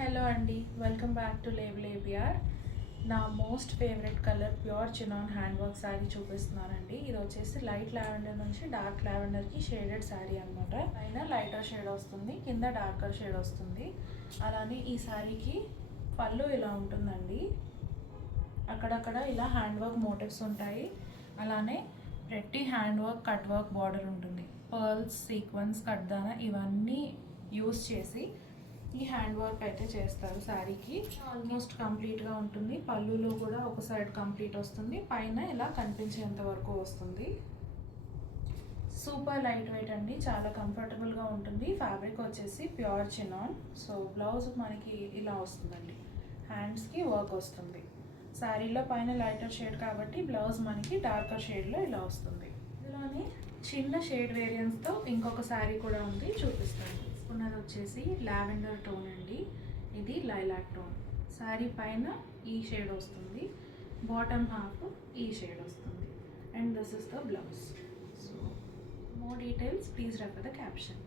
Hello అండి, welcome back to label ABR. నా most favourite colour pure chinon hand work sari చూపిస్తున్నానండి. ఇది వచ్చేసి లైట్ లావెండర్ నుంచి డార్క్ లావెండర్కి షేడెడ్ శారీ అనమాట. పైన లైటర్ షేడ్ వస్తుంది, కింద డార్కర్ షేడ్ వస్తుంది. అలానే ఈ శారీకి పళ్ళు ఇలా ఉంటుందండి. అక్కడక్కడ ఇలా హ్యాండ్ వర్క్ మోటివ్స్ ఉంటాయి. అలానే ప్రతి hand work cut work border ఉంటుంది. పర్ల్స్, సీక్వెన్స్, కట్దానా ఇవన్నీ యూస్ చేసి ఈ హ్యాండ్ వర్క్ అయితే చేస్తారు. శారీకి ఆల్మోస్ట్ కంప్లీట్గా ఉంటుంది. పళ్ళులో కూడా ఒక సైడ్ కంప్లీట్ వస్తుంది, పైన ఇలా కనిపించేంత వరకు వస్తుంది. సూపర్ లైట్ వెయిట్ అండి, చాలా కంఫర్టబుల్గా ఉంటుంది. ఫ్యాబ్రిక్ వచ్చేసి ప్యూర్ చినాన్. సో బ్లౌజ్ మనకి ఇలా వస్తుందండి, హ్యాండ్స్కి వర్క్ వస్తుంది. శారీలో పైన లైటర్ షేడ్ కాబట్టి బ్లౌజ్ మనకి డార్కర్ షేడ్లో ఇలా వస్తుంది. ఇందులోనే చిన్న షేడ్ వేరియంట్స్తో ఇంకొక శారీ కూడా ఉంది, చూపిస్తాను. ఉన్నది వచ్చేసి లావెండర్ టోన్ అండి, ఇది లైలాక్ టోన్. శారీ పైన ఈ షేడ్ వస్తుంది, బాటమ్ హాఫ్ ఈ షేడ్ వస్తుంది, and this is the blouse. So more details please refer the caption.